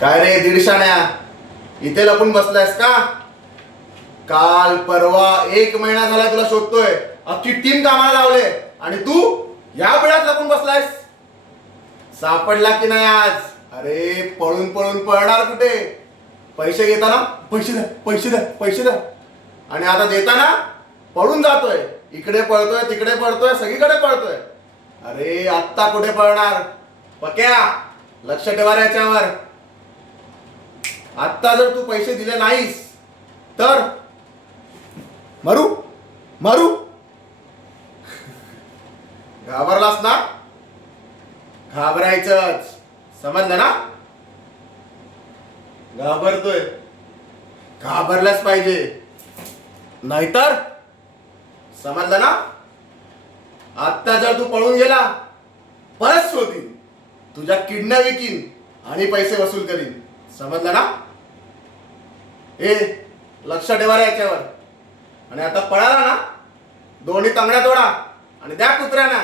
काय रे दीडशाण्या, इथे लपून बसलायस का? काल परवा 1 महिना झाला तुला शोधतोय, अख्खी टीम कामाला लावले आणि तू या वेळात लपून बसलायस. सापडला की नाही आज? अरे पळून पळून पळणार कुठे? पैसे घेताना पैसे द्या पैसे द्या पैसे द्या आणि आता देताना पळून जातोय. इकडे पळतोय तिकडे पळतोय सगळीकडे पळतोय. अरे आत्ता कुठे पळणार? पक्या लक्ष ठेवा रे याच्यावर. आत्ता जर तू पैसे दिले नाहीस तर मारू मारू. घाबरलास ना? घाबरायचंच, समजलं ना? घाबरतोय, घाबरलाच पाहिजे, नाहीतर समजलं ना? आत्ता जर तू पळून गेला परत शोधीन, तुझ्या किडण्या विकीन आणि पैसे वसूल करीन, समजलं ना? ए लक्ष ठेवा रे याच्यावर. आणि आता पळाला ना, दोन्ही तंगड्या तोडा आणि द्या कुत्र्यांना.